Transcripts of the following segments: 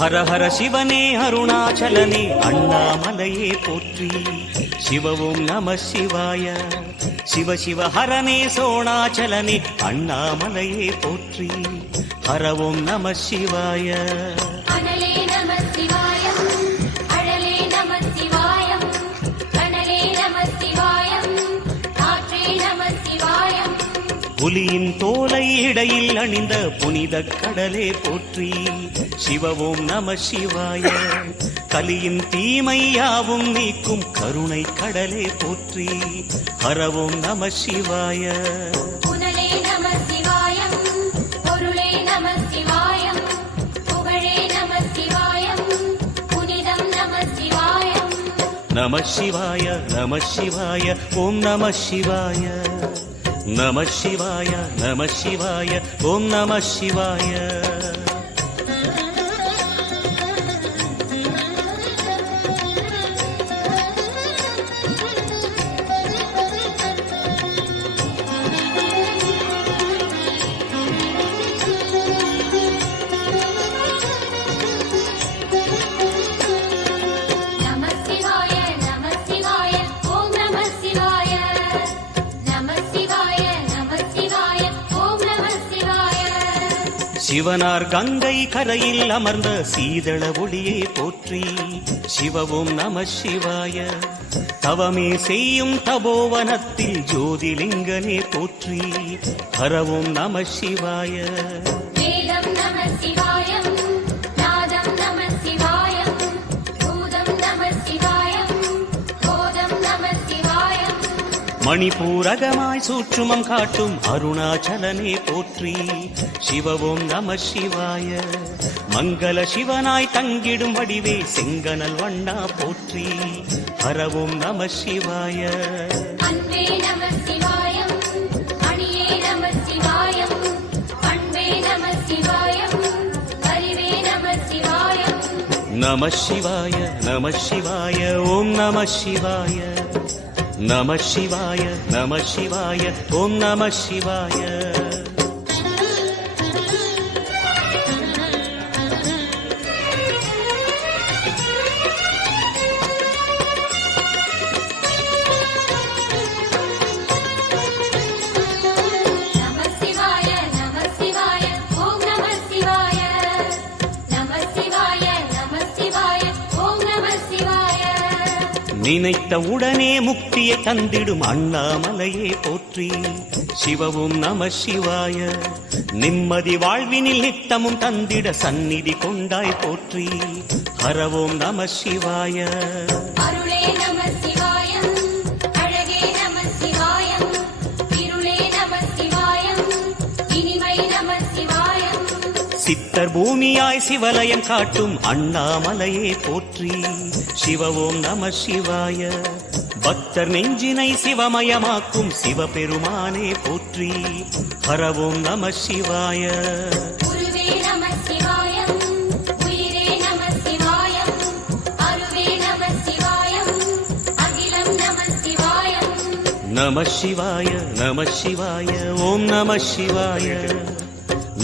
ஹர ஹர சிவனே அருணாச்சலனே அண்ணாமலையே போற்றி. சிவ ஓம் நம சிவாய. சிவ சிவ ஹரனே சோணாச்சலனே அண்ணாமலையே போற்றி. ஹர ஓம் நம சிவாய. புலியின் தோலை இடையில் அணிந்த புனித கடலே போற்றி. சிவ ஓம் நம சிவாய. கலியின் தீமையாவும் நீக்கும் கருணை கடலே போற்றி. ஹர ஓம் நம சிவாய. நம சிவாய நம சிவாய ஓம் நம சிவாய. நம சிவாய நம சிவாய ஓம் நம சிவாய. சிவனார் கங்கை கரையில் அமர்ந்த சீதள ஒளியே போற்றி. சிவ ஓம் நம சிவாய. தவமே செய்யும் தபோவனத்தில் ஜோதிலிங்கனே போற்றி. ஹர ஓம் நம சிவாய. மணிபூரகமாய் சூற்றுமம் காட்டும் அருணாச்சலனே போற்றி. சிவ ஓம் நம சிவாய. மங்கள சிவனாய் தங்கிடும் வடிவே செங்கனல் வண்ணா போற்றி. ஹர ஓம் நம சிவாய. நம சிவாய நம சிவாய ஓம் நம சிவாய. நம சிவாய நம சிவாய ஓம் நம சிவாய. நினைத்த உடனே முக்தியை தந்திடும் அண்ணாமலையே போற்றி. சிவ ஓம் நம சிவாய. நிம்மதி வாழ்வினில் நித்தமும் தந்திட சந்நிதி கொண்டாய் போற்றி. ஹர ஓம் நம சிவாய. சித்தர் பூமியாய் சிவலயம் காட்டும் அண்ணாமலையே போற்றி. சிவ ஓம் நம சிவாய. பக்தர் நெஞ்சினை சிவமயமாக்கும் சிவபெருமானே போற்றி. ஹர ஓம் நம சிவாய. நம சிவாய நம சிவாய ஓம் நம சிவாய.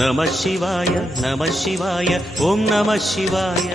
நம சிவாய நம சிவாய ஓம் நம சிவாய.